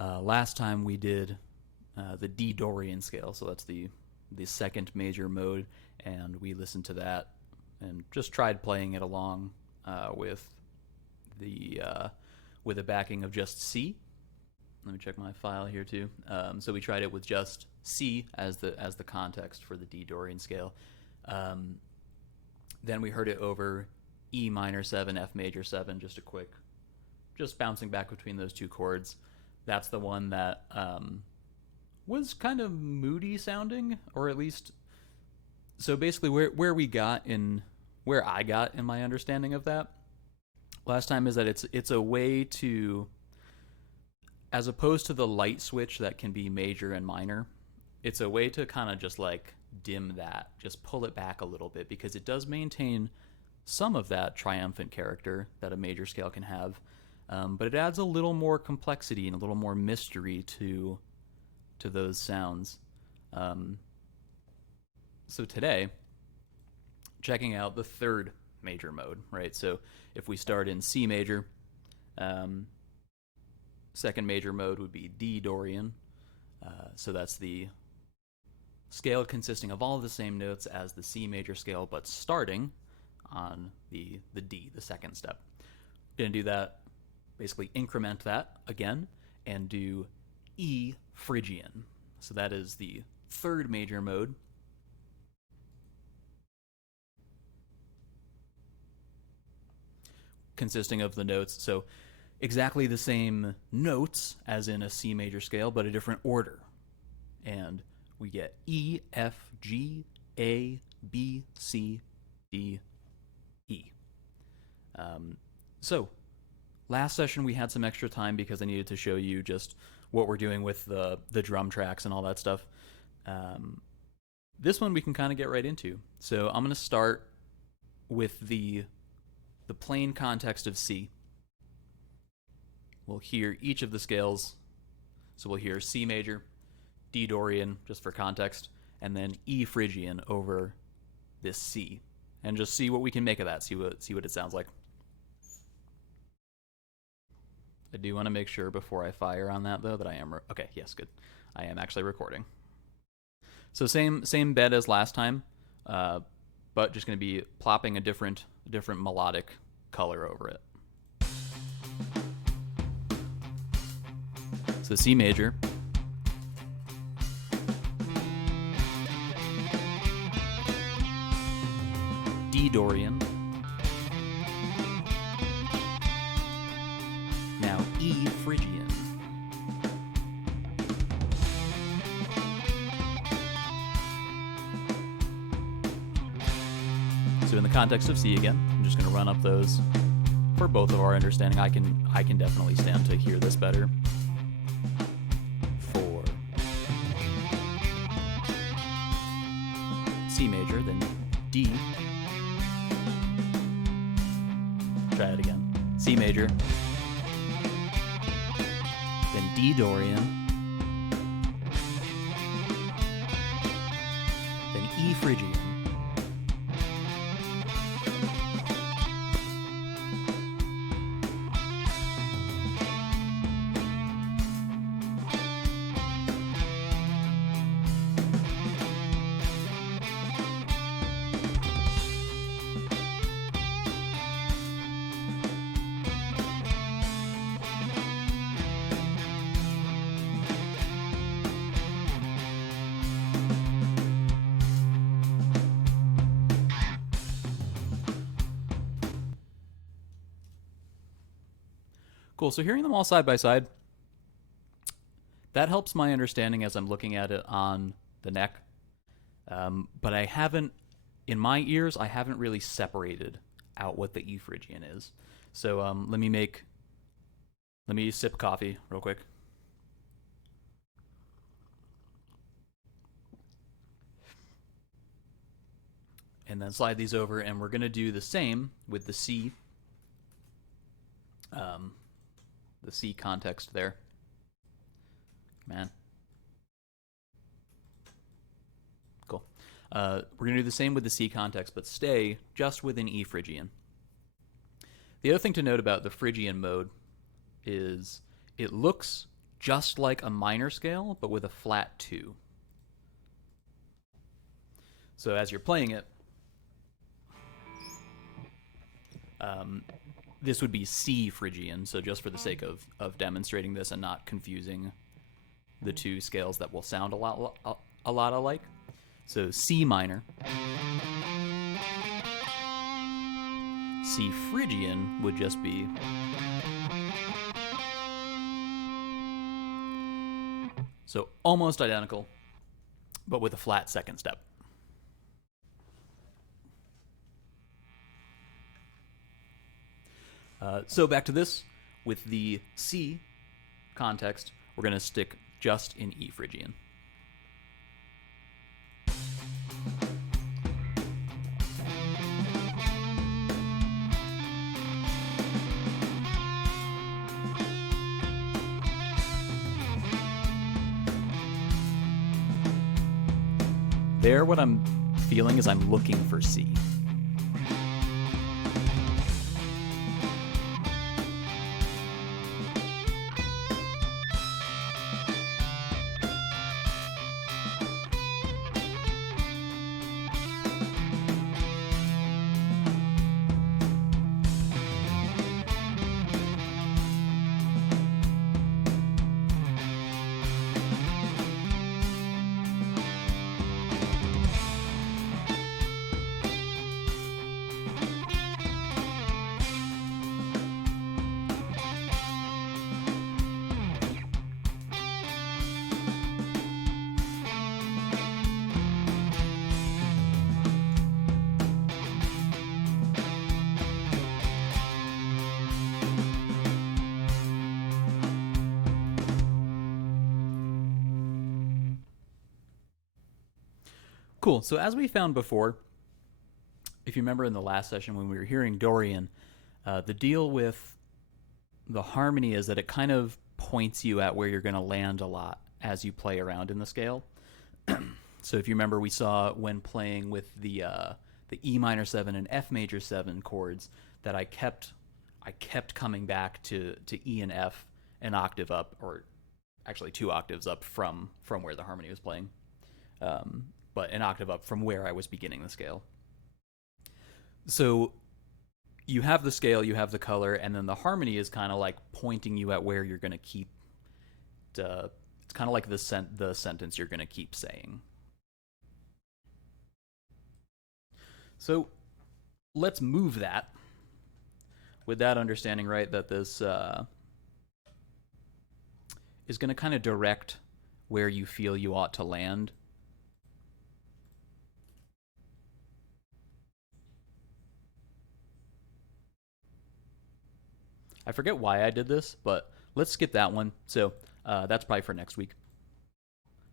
Last time we did the D Dorian scale, so that's the second major mode, and we listened to that and just tried playing it along with the with a backing of just C. Let me check my file here too. So we tried it with just C as the context for the D Dorian scale. Then we heard it over E minor 7, F major 7, just bouncing back between those two chords. That's the one that was kind of moody sounding, or at least, so basically where I got in my understanding of that last time is that it's a way to, as opposed to the light switch that can be major and minor, it's a way to kind of just like dim that, just pull it back a little bit, because it does maintain some of that triumphant character that a major scale can have, but it adds a little more complexity and a little more mystery to those sounds. So today, checking out the third major mode, right? So if we start in C major, second major mode would be D Dorian. So that's the scale consisting of all of the same notes as the C major scale, but starting on the D, the second step. Going to do that, basically increment that again, and do E Phrygian. So that is the third major mode. Consisting of the notes, so exactly the same notes as in a C major scale, but a different order. And we get E, F, G, A, B, C, D, E. So last session we had some extra time because I needed to show you just what we're doing with the drum tracks and all that stuff. This one we can kind of get right into. So I'm going to start with the plain context of C. We'll hear each of the scales. So we'll hear C major, D Dorian, just for context, and then E Phrygian over this C, and just see what we can make of that. See what it sounds like. I do want to make sure before I fire on that though that I am okay. Yes, good. I am actually recording. So same bed as last time, but just going to be plopping a different melodic color over it. So C major, D Dorian, now E Phrygian, so in the context of C again, I'm just going to run up those for both of our understanding. I can definitely stand to hear this better. 4, C major, then D. Try it again. C major, then D Dorian, then E Phrygian. Cool, so hearing them all side by side, that helps my understanding as I'm looking at it on the neck. But I haven't, in my ears, I haven't really separated out what the E Phrygian is. So let me sip coffee real quick. And then slide these over, and we're going to do the same with the C. The C context there. Man. Cool. We're going to do the same with the C context, but stay just within E Phrygian. The other thing to note about the Phrygian mode is it looks just like a minor scale, but with a flat 2. So as you're playing it, this would be C Phrygian, so just for the sake of demonstrating this and not confusing the two scales that will sound a lot alike. So C minor. C Phrygian would just be so almost identical, but with a flat second step. So back to this, with the C context, we're going to stick just in E Phrygian. There, what I'm feeling is I'm looking for C. Cool. So as we found before, if you remember in the last session when we were hearing Dorian, the deal with the harmony is that it kind of points you at where you're going to land a lot as you play around in the scale. So if you remember, we saw when playing with the E minor 7 and F major 7 chords that I kept coming back to E and F an octave up, or actually 2 octaves up from where the harmony was playing. But an octave up from where I was beginning the scale. So you have the scale, you have the color, and then the harmony is kind of like pointing you at where you're going to keep. It's kind of like the sentence you're going to keep saying. So let's move that with that understanding, right, that this is going to kind of direct where you feel you ought to land. I forget why I did this, but let's skip that one. So that's probably for next week.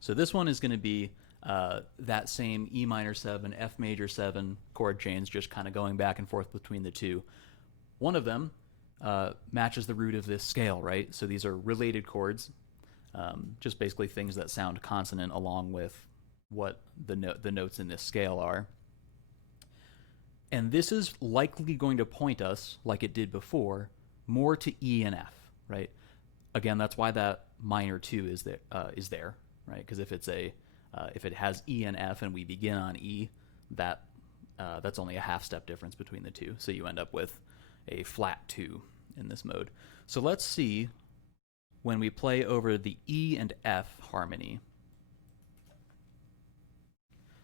So this one is going to be that same E minor 7, F major 7 chord chains, just kind of going back and forth between the two. One of them matches the root of this scale, right? So these are related chords, just basically things that sound consonant along with what the notes in this scale are. And this is likely going to point us, like it did before, more to E and F, right? Again, that's why that minor 2 is there, right? Because if it has E and F and we begin on E, that's only a half step difference between the two. So you end up with a flat 2 in this mode. So let's see when we play over the E and F harmony.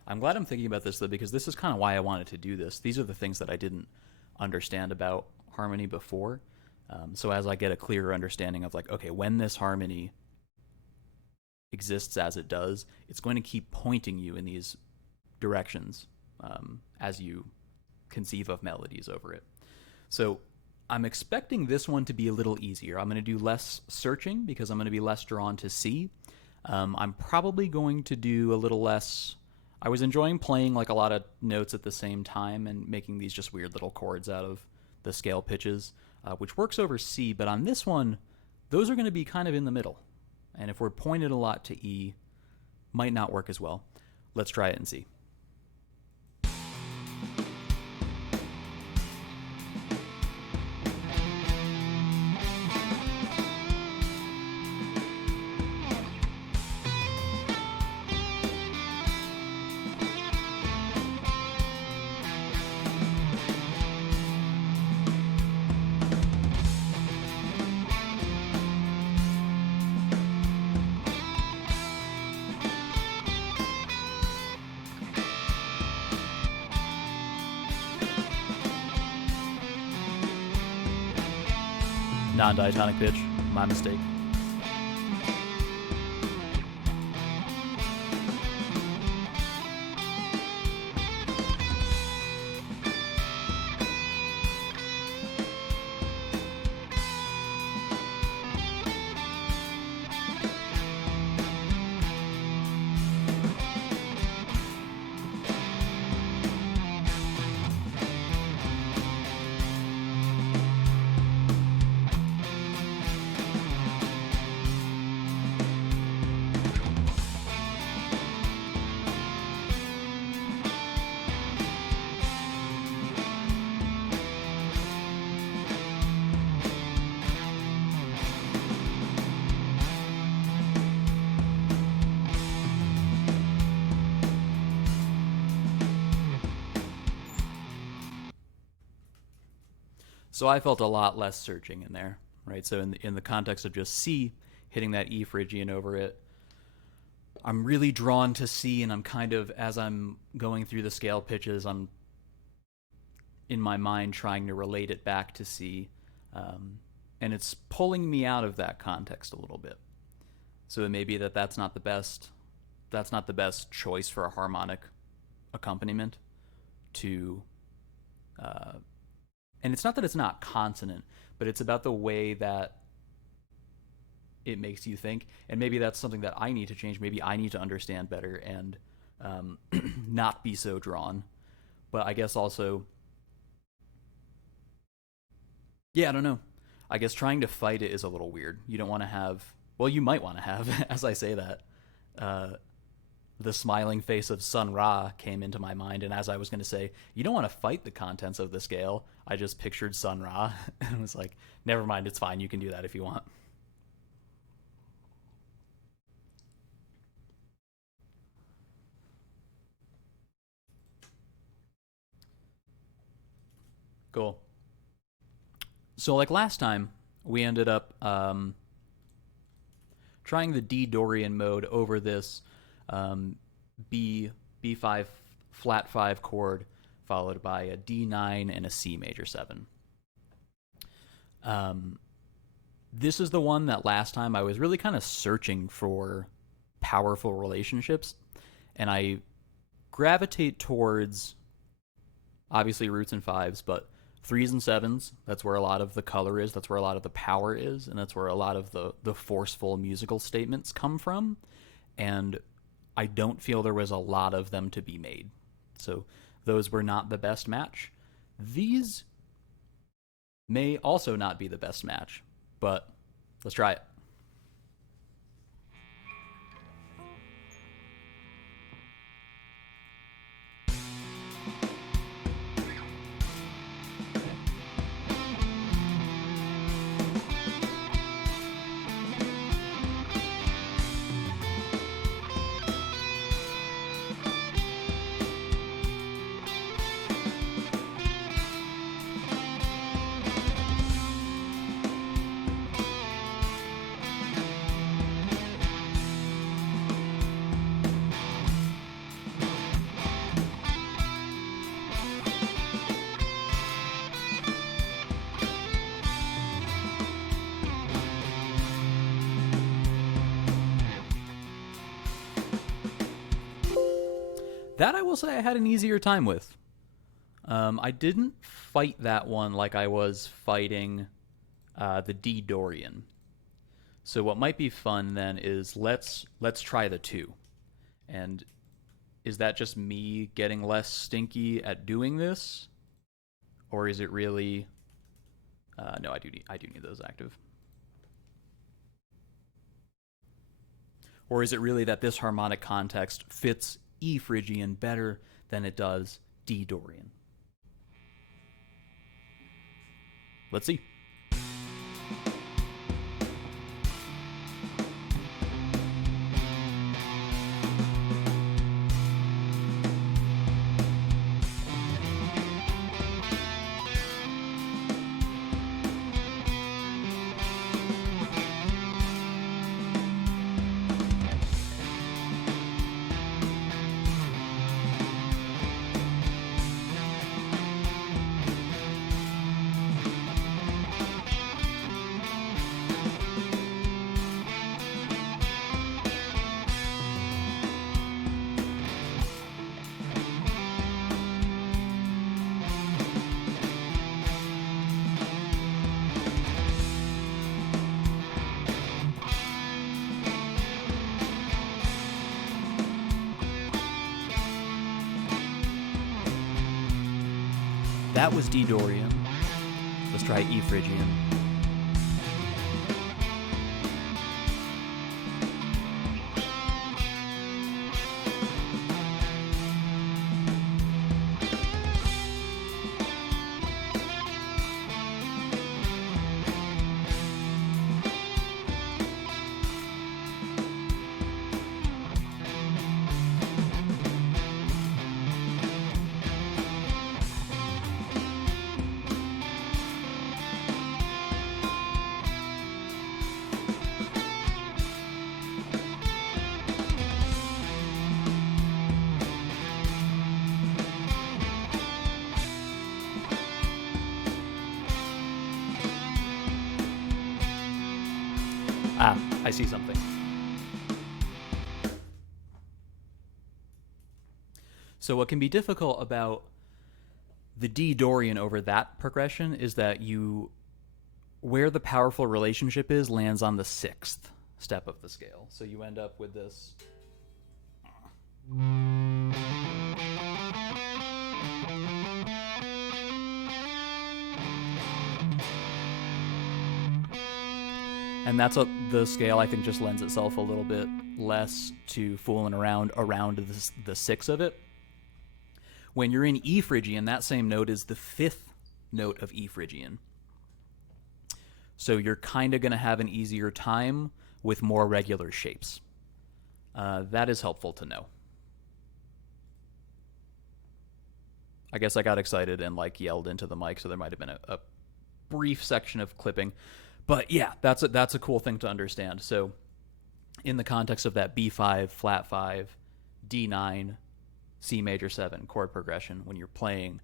I'm glad I'm thinking about this though, because this is kind of why I wanted to do this. These are the things that I didn't understand about harmony before. So as I get a clearer understanding of like, okay, when this harmony exists as it does, it's going to keep pointing you in these directions as you conceive of melodies over it. So I'm expecting this one to be a little easier. I'm going to do less searching because I'm going to be less drawn to C. I'm probably going to do a little less. I was enjoying playing like a lot of notes at the same time and making these just weird little chords out of the scale pitches, which works over C, but on this one, those are going to be kind of in the middle. And if we're pointed a lot to E, might not work as well. Let's try it and see. Non-diatonic pitch. My mistake. So I felt a lot less searching in there, right? So in the context of just C hitting that E Phrygian over it, I'm really drawn to C, and I'm kind of, as I'm going through the scale pitches, I'm in my mind trying to relate it back to C, and it's pulling me out of that context a little bit. So it may be that that's not the best choice for a harmonic accompaniment to and it's not that it's not consonant, but it's about the way that it makes you think. And maybe that's something that I need to change. Maybe I need to understand better and not be so drawn. But I guess also, yeah, I don't know. I guess trying to fight it is a little weird. You don't want to have, well, you might want to have, as I say that, the smiling face of Sun Ra came into my mind, and as I was going to say, you don't want to fight the contents of the scale, I just pictured Sun Ra and was like, never mind, it's fine, you can do that if you want. Cool. So like last time, we ended up trying the D Dorian mode over this B5 flat 5 chord, followed by a D9 and a C major 7. This is the one that last time I was really kind of searching for powerful relationships, and I gravitate towards obviously roots and fives, but threes and sevens. That's where a lot of the color is. That's where a lot of the power is, and that's where a lot of the forceful musical statements come from. And I don't feel there was a lot of them to be made. So those were not the best match. These may also not be the best match, but let's try it. That I will say I had an easier time with. I didn't fight that one like I was fighting the D Dorian. So what might be fun then is let's try the 2. And is that just me getting less stinky at doing this, or is it really? No, I do need those active. Or is it really that this harmonic context fits E Phrygian better than it does D Dorian? Let's see. that was D Dorian. Let's try E Phrygian. Ah, I see something. So what can be difficult about the D Dorian over that progression is that where the powerful relationship is lands on the 6th step of the scale. So you end up with this. And that's the scale I think just lends itself a little bit less to fooling around the 6 of it. When you're in E Phrygian, that same note is the 5th note of E Phrygian. So you're kind of going to have an easier time with more regular shapes. That is helpful to know. I guess I got excited and yelled into the mic, so there might have been a brief section of clipping. But yeah, that's a cool thing to understand. So in the context of that B5, flat 5, D9, C major 7 chord progression, when you're playing,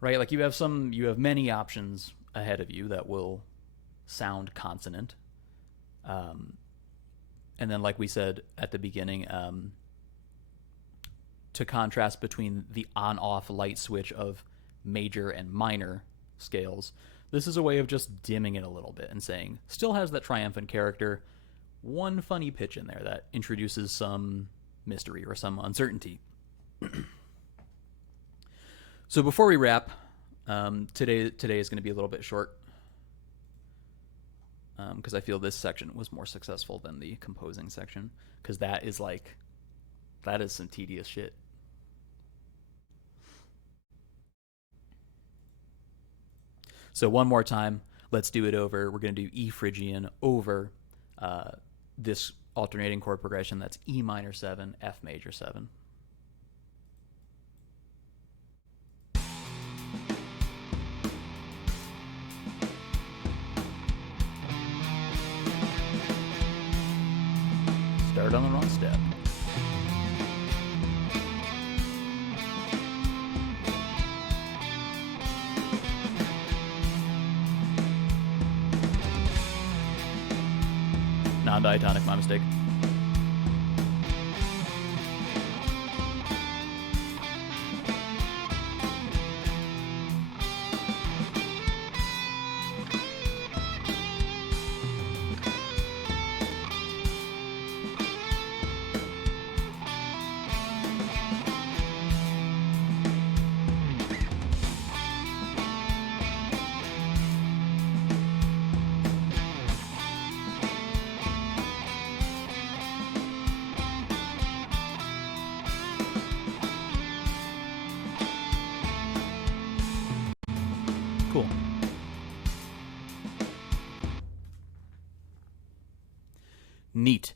right? You have many options ahead of you that will sound consonant. And then like we said at the beginning, to contrast between the on-off light switch of major and minor scales, this is a way of just dimming it a little bit and saying, still has that triumphant character, one funny pitch in there that introduces some mystery or some uncertainty. So before we wrap, today is going to be a little bit short because I feel this section was more successful than the composing section, because that is some tedious shit. So one more time, let's do it over. We're going to do E Phrygian over this alternating chord progression. That's E minor 7, F major 7. Start on the wrong step. Non-diatonic, my mistake. Cool. Neat.